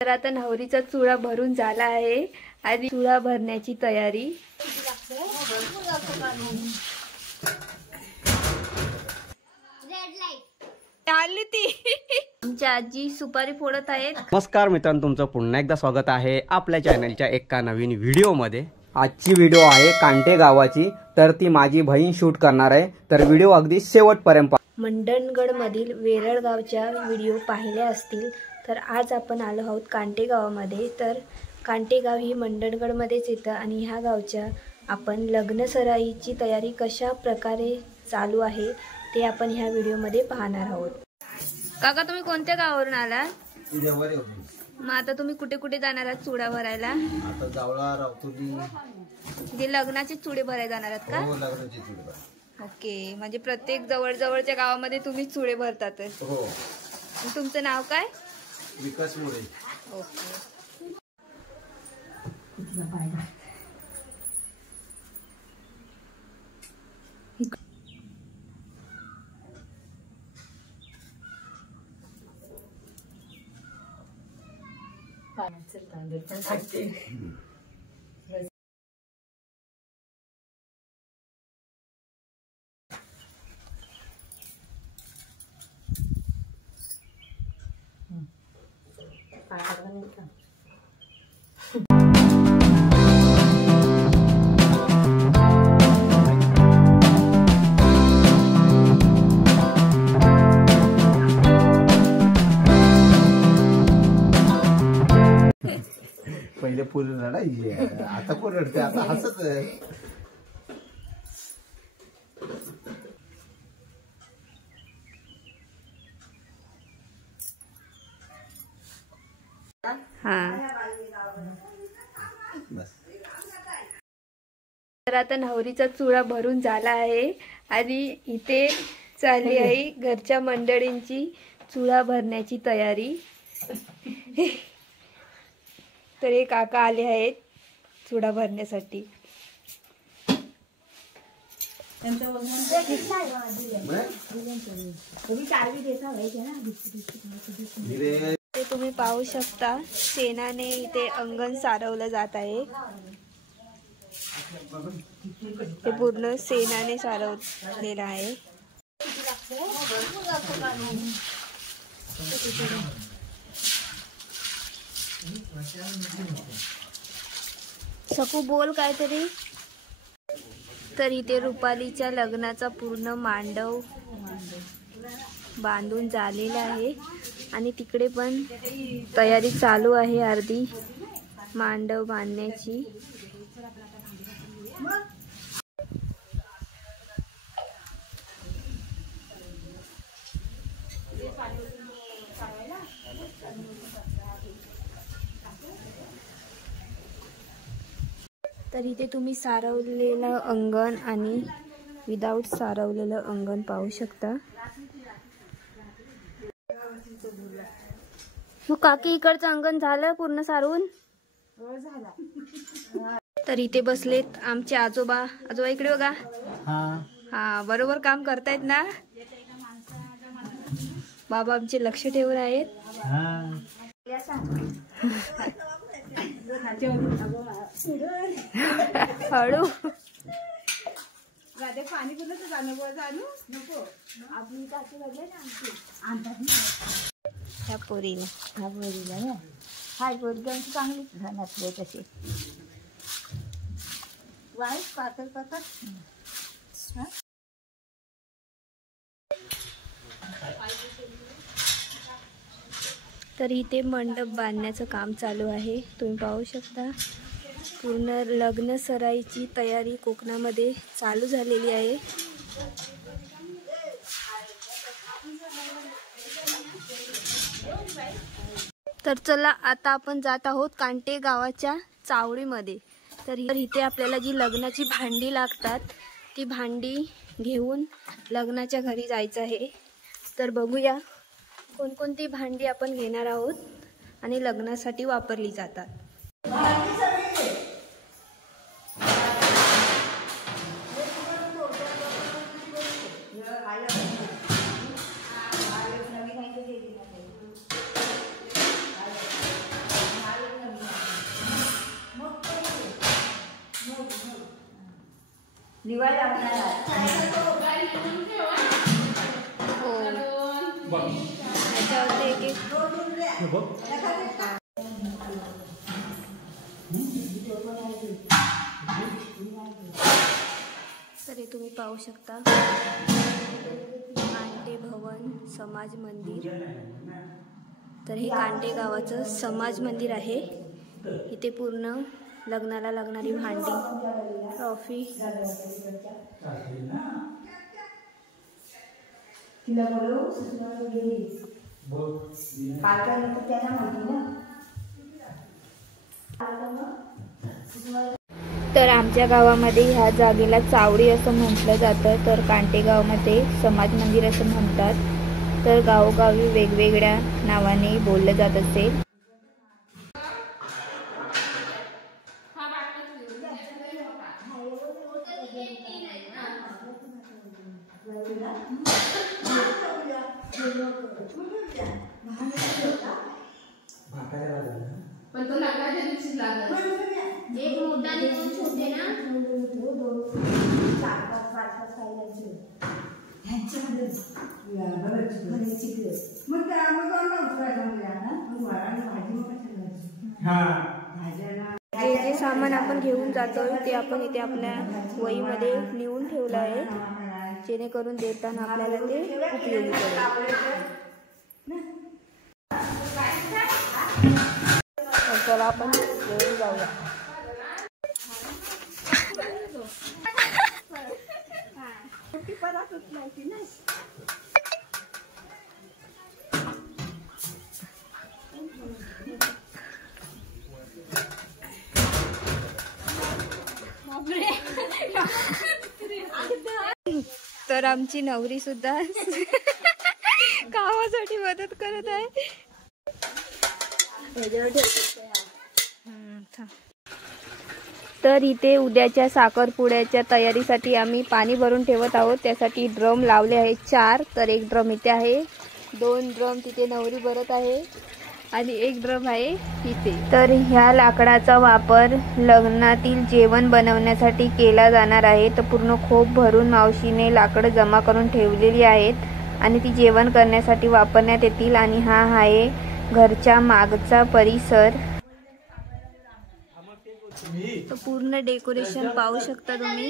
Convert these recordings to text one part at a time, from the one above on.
तर आता नवरीचा चुडा भरून झाला आहे आणि चुडा भरण्याची तयारी। आली ती आमची आजी सुपारी फोडत आहेत। नमस्कार मित्रांनो, तुमचं पुन्हा एकदा स्वागत आहे आपल्या चॅनलच्या एका नवीन व्हिडिओमध्ये। आजची व्हिडिओ आहे कांटे गावाची, तर ती माझी बहीण शूट करणार आहे, तर व्हिडिओ अगदी शेवटपर्यंत पहा। मंडणगड मधील वेरळ गावच्या व्हिडिओ पाहिले असतील तर आज आपण आलो आहोत कांटे गावामध्ये। तर कांटे गाव ही मंडणगड मध्येच येतं आणि ह्या गावच्या आपण लग्न सराईची तयारी कशा प्रकारे चालू आहे ते आपण ह्या व्हिडिओमध्ये पाहणार आहोत। काका तुम्ही कोणत्या गावावरून आला? मग आता तुम्ही कुठे कुठे जाणार आहात चुडा भरायला? आता जावळा रावतुली जे लग्नाचे चुडे भरायला जाणार आहात का? हो, लग्नाचे चुडे भरायला। ओके, म्हणजे प्रत्येक जवळजवळच्या गावामध्ये तुम्ही चुडे भरतात। हो। तुमचं नाव काय? विकास मोरे। ओके। पहिले पूर्ण रडायची, आता कोण रडते, आता हसत आहे। तर आता नवरीचा चुडा भरून झाला आहे आणि इथे चालली आहे घरच्या मंडळींची चुडा भरण्याची तयारी। तर हे काका आले आहेत चुडा भरण्यासाठी। ते तुम्ही पाहू शकता शेणाने इथे अंगण सारवलं जात आहे। ते पूर्ण शेणाने सारवलेलं आहे। सकू बोल काहीतरी। तर इथे रुपालीच्या लग्नाचा पूर्ण मांडव बांधून झालेला आहे आणि तिकडे पण तयारी चालू आहे अर्धी मांडव बांधण्याची। तर इथे तुम्ही सारवलेलं अंगण आणि विदाउट सारवलेलं अंगण पाहू शकता। मग काकी इकडचं अंगण झालं पूर्ण सारवून? तर इथे बसलेत आमचे आजोबा। आजोबा इकडे बघा। हा, बरोबर काम करतायत ना बाबा? आमचे लक्ष ठेवून आहेत। हळू ह्या पोरीला हाय पोरगी चांगली घातले तसे वाईट पातळ पातळ। तर इथे मंडप बांधण्याचं काम चालू आहे, तुम्ही पाहू शकता। पूर्ण लग्न सराईची तयारी कोकणामध्ये चालू झालेली आहे। तर चला आता आपण जात आहोत कांटे गावाच्या चावडीमध्ये। तर इथे आपल्याला जी लग्नाची भांडी लागतात ती भांडी घेऊन लग्नाच्या घरी जायचं आहे। तर बघूया कोणकोणती भांडी आपण घेणार आहोत आणि लग्नासाठी वापरली जातात। दिवाळी लागणार हो त्याच्यावरती एक तरी तुम्ही पाहू शकता कांटे भवन समाज मंदिर. तर हे कांटे गावाचं समाज मंदिर आहे. इथे पूर्ण लग्नाला लागणारी भांडी ट्रॉफी तर आमच्या गावामध्ये ह्या जागेला चावडी असं म्हटलं जातं. तर कांटेगावमध्ये समाज मंदिर असं म्हणतात. तर गावोगावी वेगवेगळ्या नावाने बोललं जात असेल. पण तो लग्नाच्या दिवशीच लागला. एक मोठा आणि दोन छोटे ना. जे जे सामान आपण घेऊन जातोय ते आपण इथे आपल्या वहीमध्ये लिहून ठेवलं आहे, जेणेकरून देताना आपल्याला ते उपयोगी पडेल. चला आपण घेऊन जाऊया. तर आमची नवरी सुद्धा कामासाठी मदत करत आहे. तर इथे उद्याच्या साखरपुड्याच्या तयारीसाठी आम्ही पाणी भरून ठेवत आहोत. त्यासाठी ड्रम लावले आहेत 4. तर एक ड्रम इथे आहे, 2 ड्रम तिथे नवरी भरत आहे आणि एक ड्रम आहे इथे. तर ह्या लाकडाचा वापर लग्नातील जेवण बनवण्यासाठी केला जाणार आहे. तर पूर्ण खोप भरून मावशीने लाकडं जमा करून ठेवलेली आहेत आणि ती जेवण करण्यासाठी वापरण्यात येतील. आणि हा आहे घरच्या मागचा परिसर. तर पूर्ण डेकोरेशन पाहू शकता तुम्ही.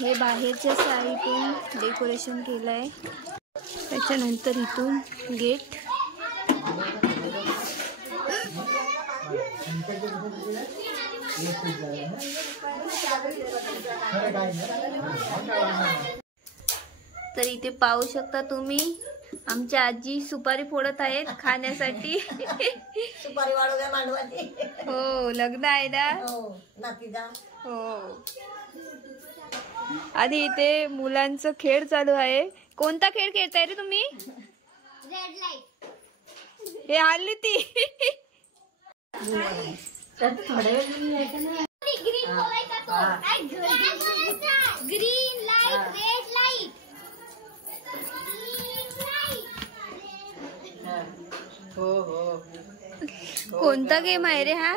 हे बाहेरच्या साईडून डेकोरेशन केलंय. त्याच्यानंतर इथून गेट. तर इथे पाहू शकता तुम्ही आमच्या आजी सुपारी फोडत आहेत खाण्यासाठी. सुपारी वाढू द्या मांडवाची. हो लग्न आहे ना. हो आधी इथे मुलांचं खेळ चालू आहे. कोणता खेळ खेळताय रे तुम्ही? Red light. हे आली ती. ग्रीन बोलायचा तो. Green light, red light. कोणता गेम आहे रे हा?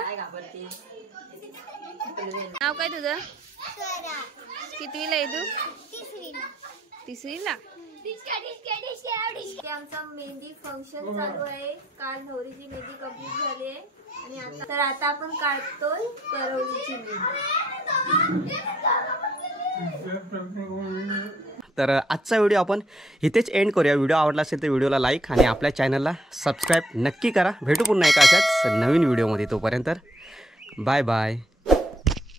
नाव काय तुझं? कितवीला आहे तू? तिसरीला. आमचा मेहंदी फंक्शन चालू आहे. काल नवरीची मेहंदी कंप्लीट झाली आहे आणि आता आपण काढतोय करवलीची मेहंदी. तर आजचा व्हिडिओ आपण इथेच एंड करूया. व्हिडिओ आवडला असेल तर व्हिडिओला लाईक आणि आपल्या चॅनलला सबस्क्राईब नक्की करा. भेटू पुन्हा एका अशाच नवीन व्हिडिओमध्ये. तोपर्यंत बाय बाय.